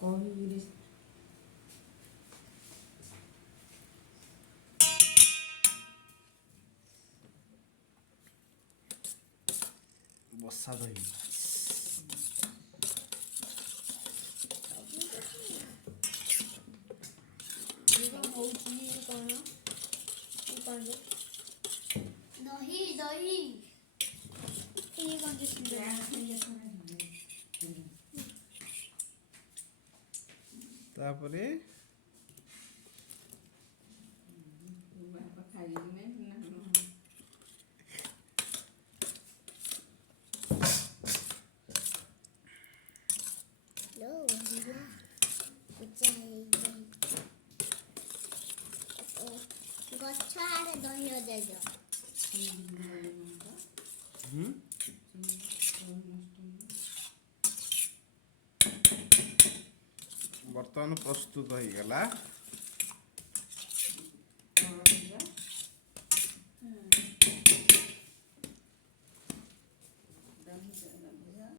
କହିକିରି ବସା ଦହି दही दही ये कौन सी तापरे लो गछ आड़े दही दे दो बर्तमान प्रस्तुत हो गला।